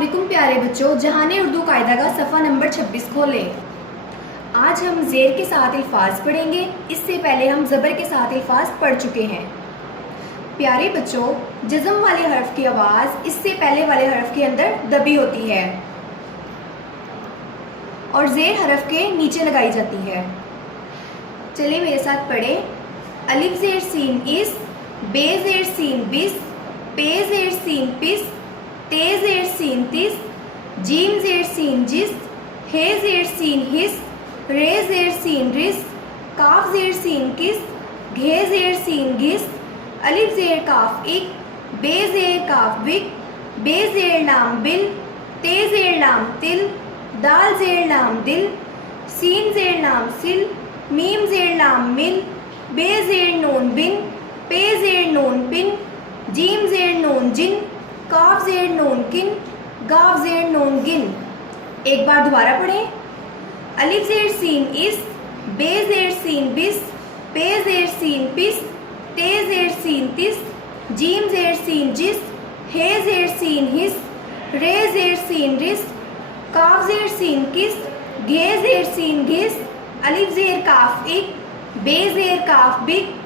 अस्सलामुअलैकुम प्यारे बच्चों, जहान उर्दू कायदा का सफ़ा नंबर 26 खोलें। आज हम ज़ेर के साथ अल्फाज पढ़ेंगे। इससे पहले हम ज़बर के साथ अल्फाज पढ़ चुके हैं। प्यारे बच्चों, जज़म वाले हर्फ की आवाज़ इससे पहले वाले हर्फ के अंदर दबी होती है और ज़ेर हर्फ के नीचे लगाई जाती है। चलिए मेरे साथ पढ़ें। अलिफ ज़ेर सीन इस, बे ज़ेर सीन बिस, पे ज़ेर सीन पिस, ते ज़ेर सीन तिस, जीम ज़ेर सीन जिस, हे ज़ेर सीन हिस, रे ज़ेर सीन रिस, काफ ज़ेर सीन किस, घे ज़ेर सीन घिस, अलिफ ज़ेर काफ इक, बे ज़ेर काफ बिक, बे ज़ेर लाम बिल, ते ज़ेर लाम तिल, दाल ज़ेर लाम दिल, सीन ज़ेर लाम सिल, मीम ज़ेर लाम मिल, बे ज़ेर नून बिन, पे ज़ेर नून पिन, जीम ज़ेर नून जिन, काफ ज़ेर नून किन, गाफ ज़ेर नून गिन। एक बार दोबारा पढ़ें। अलिफ ज़ेर सीन इस, बे ज़ेर सीन बिस, पे ज़ेर सीन पिस, ते ज़ेर सीन तिस, जीम ज़ेर सीन जिस, हे ज़ेर सीन हिस, रे ज़ेर सीन रिस, काफ ज़ेर सीन किस, घे ज़ेर सीन घिस, अलिफ ज़ेर काफ इक, बे ज़ेर काफ बिक,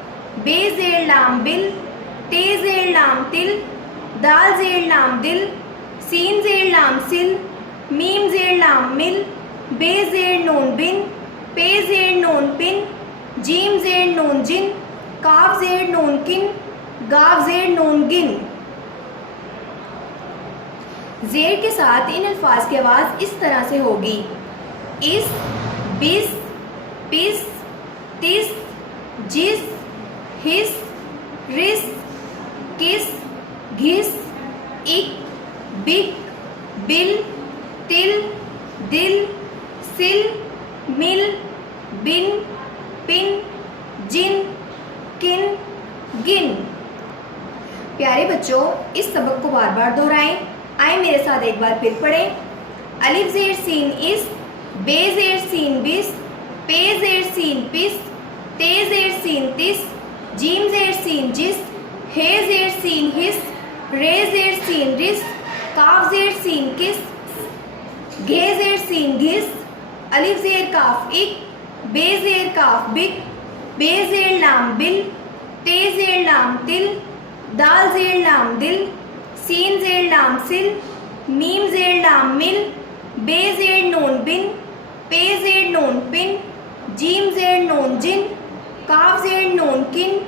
बे ज़ेर लाम बिल, ते ज़ेर लाम तिल, दाल ज़ेर लाम दिल, सीन ज़ेर लाम सिल, मीम ज़ेर लाम मिल, बे ज़ेर नून बिन, पे ज़ेर नून पिन, जीम ज़ेर नून जिन, काफ ज़ेर नून किन, गाफ ज़ेर नून गिन। ज़ेर के साथ इन अल्फाज की आवाज़ इस तरह से होगी: इस, बिस, पिस, तिस, जिस, हिस, रिस, किस, घिस, इक, बिक, बिल, तिल, दिल, सिल, मिल, बिन, पिन, जिन, किन, गिन। प्यारे बच्चों, इस सबक को बार बार दोहराएं। आए मेरे साथ एक बार फिर पढ़ें। अलिफ ज़ेर सीन इस, बे ज़ेर सीन बिस, पे ज़ेर सीन पिस, ते ज़ेर सीन तिस, जीम ज़ेर सीन जिस, हे ज़ेर सीन हिस, रे ज़ेर सीन रिस, काफ ज़ेर सीन किस, घे ज़ेर सीन घिस, अलिफ ज़ेर काफ इक, बे ज़ेर काफ बिक, बे ज़ेर लाम बिल, ते ज़ेर लाम तिल, दाल ज़ेर लाम दिल, सीन ज़ेर लाम सिल, मीम ज़ेर लाम मिल, बे ज़ेर नून बिन, पे ज़ेर नून पिन, जीम ज़ेर नून जिन, काफ ज़ेर नून किन,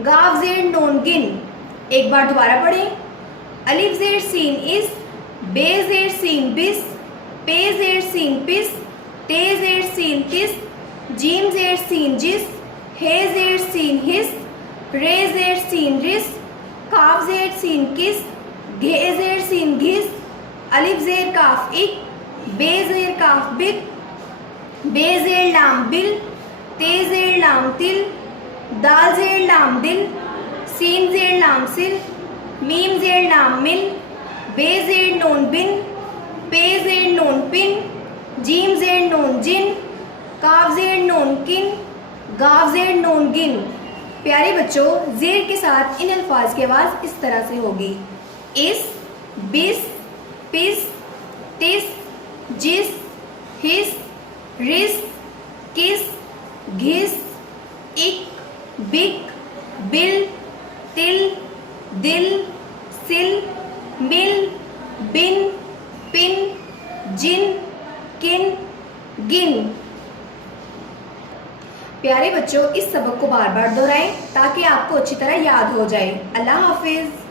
गाफ ज़ेर नून गिन। एक बार दोबारा पढ़ें। अलिफ ज़ेर सीन इस, बे ज़ेर सीन बिस, पे ज़ेर सीन पिस, ते ज़ेर सीन तिस, जीम ज़ेर सीन जिस, हे ज़ेर सीन हिस, रे ज़ेर सीन रिस, काफ ज़ेर सीन किस, घे ज़ेर सीन घिस, अलिफ ज़ेर काफ इक, बे ज़ेर काफ बिक, बे ज़ेर लाम बिल, ते ज़ेर लाम तिल, दाल ज़ेर लाम दिल, सीन ज़ेर लाम सिल, मीम ज़ेर लाम मिल, बे ज़ेर नून बिन, पे ज़ेर नून पिन, जीम ज़ेर नून जिन, काफ ज़ेर नून किन, गाफ ज़ेर नून गिन। प्यारे बच्चों, ज़ेर के साथ इन अल्फाज की आवाज़ इस तरह से होगी: इस, बिस, पिस, तिस, जिस, हिस, रिस, किस, घिस, इक, बिक, बिल, तिल, दिल, सिल, मिल, बिन, पिन, जिन, किन, गिन। प्यारे बच्चों, इस सबक को बार बार दोहराएं ताकि आपको अच्छी तरह याद हो जाए। अल्लाह हाफिज़।